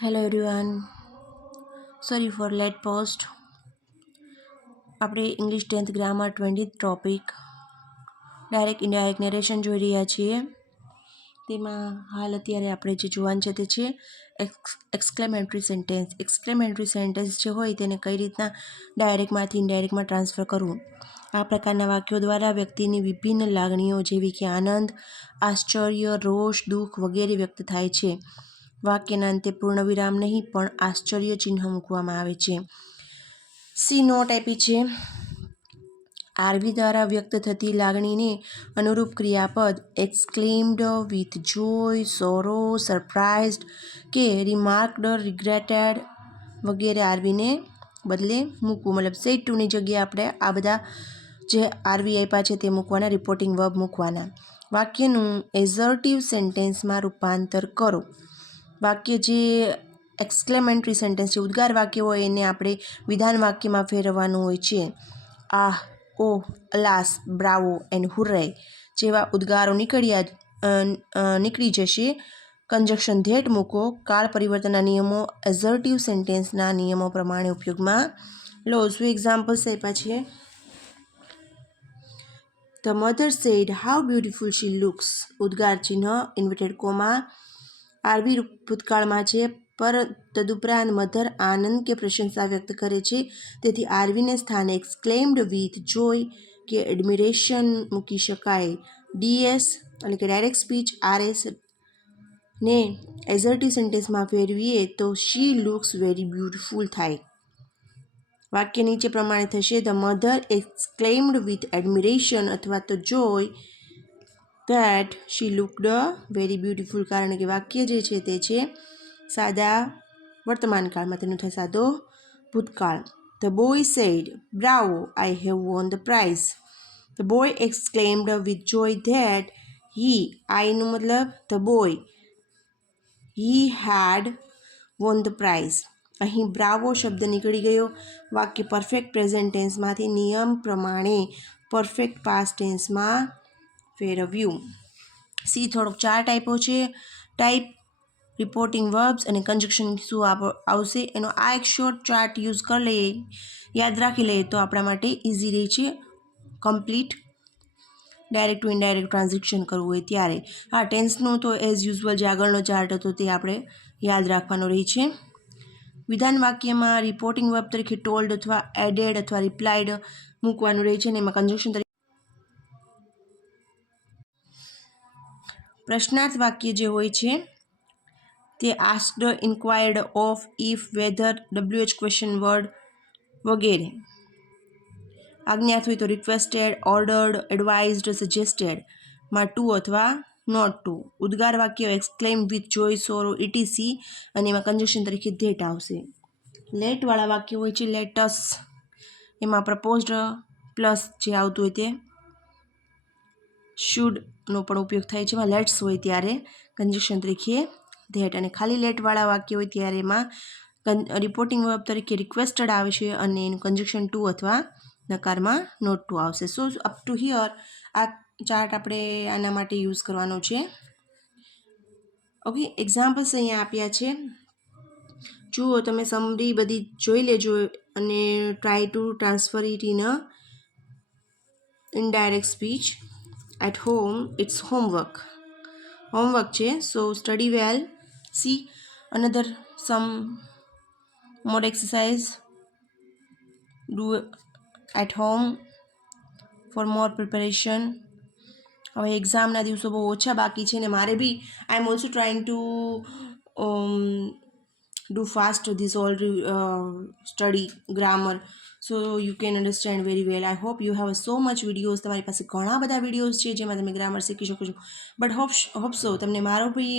Hello everyone, sorry for late post. આપણે English 10th grammar 20th topic direct indirect narration જોઈ રહ્યા છીએ. તેમાં હાલ અત્યારે આપણે જે જોવાનું છે તે છે એક્સક્લેમેટરી સેન્ટેન્સ. એક્સક્લેમેટરી સેન્ટેન્સ જે હોય તેને કઈ રીતના ડાયરેક્ટમાંથી ઇનડાયરેક્ટમાં ટ્રાન્સફર કરવું. આ પ્રકારના વાક્યો દ્વારા વ્યક્તિની વિભિન્ન લાગણીઓ જેવી કે આનંદ, આશ્ચર્ય, રોષ, દુઃખ વગેરે વ્યક્ત થાય છે. વાક્યના અંતે પૂર્ણવિરામ નહીં પણ આશ્ચર્ય ચિહ્ન મૂકવામાં આવે છે. સી નોટ આપી છે. આરવી દ્વારા વ્યક્ત થતી લાગણીને અનુરૂપ ક્રિયાપદ exclaimed, with joy, sorrow, surprised કે રિમાર્કડ, રિગ્રેટેડ વગેરે આરવીને બદલે મૂકવું. મતલબ સેડ ટુની જગ્યાએ આપણે આ બધા જે આરવી આપ્યા છે તે મૂકવાના, રિપોર્ટિંગ વર્બ મૂકવાના. વાક્યનું એઝર્ટિવ સેન્ટેન્સમાં રૂપાંતર કરો. વાક્ય જે એક્સક્લેમેટરી સેન્ટેન્સ છે, ઉદ્ગાર વાક્ય હોય એને આપણે વિધાન વાક્યમાં ફેરવવાનું હોય છે. આહ, ઓહ, અલાસ, બ્રાવો એન્ડ હુર્રે જેવા ઉદ્ગારો નીકળી જશે. કંજક્શન ધેટ મૂકો. કાળ પરિવર્તનના નિયમો એઝર્ટિવ સેન્ટેન્સના નિયમો પ્રમાણે ઉપયોગમાં લો. શું એક્ઝામ્પલ્સ આપ્યા છે? The mother said how beautiful she looks. ઉદ્ગાર ચિહ્ન ઇન્વર્ટેડ કોમા. આરવી ભૂતકાળમાં છે પર તદુપરાંત મધર આનંદ કે પ્રશંસા વ્યક્ત કરે છે, તેથી આરવીને સ્થાને એક્સક્લેમ્ડ, વિથ જોય કે એડમિરેશન મૂકી શકાય. ડીએસ એટલે કે ડાયરેક્ટ સ્પીચ આરએસ ને એઝર્ટિવ સેન્ટેન્સમાં ફેરવીએ તો શી લુક્સ વેરી બ્યુટીફુલ થાય. વાક્ય નીચે પ્રમાણે થશે: ધ મધર એક્સક્લેમ્ડ વિથ એડમિરેશન અથવા તો જોય ધેટ શી લુક્ડ વેરી બ્યુટીફુલ. કારણ કે વાક્ય જે છે તે છે સાદા વર્તમાન કાળમાં, તેનું થાય સાદો ભૂતકાળ. The boy said bravo, I have won the prize. The boy exclaimed with joy that he, આઈનું મતલબ the boy, he had won the prize. અહીં બ્રાવો શબ્દ નીકળી ગયો. વાક્ય પરફેક્ટ પ્રેઝન્ટ ટેન્સમાંથી નિયમ પ્રમાણે પરફેક્ટ પાસ્ટ ટેન્સમાં ફેરવ્યું. સી થોડોક ચાર્ટ આપ્યો છે. ટાઈપ, રિપોર્ટિંગ વર્બ્સ અને કંજક્શન શું આવશે એનો આ એક શોર્ટ ચાર્ટ યુઝ કરી લઈએ, યાદ રાખી લઈએ તો આપણા માટે ઇઝી રહે છે complete. Direct to indirect transaction કરવું હોય ત્યારે. હા, ટેન્સનો તો એઝ યુઝ્યુઅલ જે આગળનો ચાર્ટ હતો તે આપણે યાદ રાખવાનો રહે છે. વિધાન વાક્યમાં રિપોર્ટિંગ વર્બ તરીકે ટોલ્ડ અથવા એડેડ અથવા રિપ્લાઇડ મૂકવાનું રહે છે અને એમાં કંજક્શન તરીકે પ્રશ્નાર્થ વાક્ય જે હોય છે તે asked, inquired of, if, whether, WH question word વગેરે. આજ્ઞાત હોય તો રિક્વેસ્ટેડ, ઓર્ડર્ડ, એડવાઇઝડ, સજેસ્ટેડ માં ટુ અથવા નોટ ટુ. ઉદ્ગાર વાક્ય exclaimed with joy, sorrow, ETC અને એમાં કંજક્શન તરીકે ધેટ આવશે. લેટવાળા વાક્ય હોય છે લેટસ, એમાં પ્રપોઝડ પ્લસ જે આવતું હોય તે શુડનો પણ ઉપયોગ થાય છે. એમાં લેટ્સ હોય ત્યારે કંજક્શન તરીકે ધેટ, અને ખાલી લેટવાળા વાક્ય હોય ત્યારે એમાં રિપોર્ટિંગ વર્બ તરીકે રિક્વેસ્ટેડ આવશે અને એનું કંજક્શન ટુ અથવા નકારમાં નોટ ટુ આવશે. સો અપ ટુ હિયર આ ચાર્ટ આપણે આના માટે યુઝ કરવાનો છે. ઓકે, એક્ઝામ્પલ્સ અહીંયા આપ્યા છે. જુઓ, તમે સમરી બધી જોઈ લેજો અને try to transfer it in a indirect speech. At home it's homework. Homework છે, so study well. See another some more exercise do at home for more preparation. હવે એક્ઝામના દિવસો બહુ ઓછા બાકી છે ને મારે બી I am also trying to do fast this all study grammar, so you can understand very well. I hope you have so much videos. તમારી પાસે ઘણા બધા વિડીયોઝ છે જેમાં તમે ગ્રામર શીખી શકો છો. બટ હોપ સો તમને મારો બી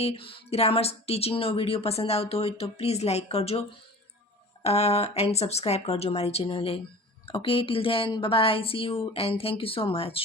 ગ્રામર ટીચિંગનો વિડીયો પસંદ આવતો હોય તો પ્લીઝ લાઇક કરજો એન્ડ સબસ્ક્રાઈબ કરજો મારી ચેનલે. Okay, till then bye bye, see you and thank you so much.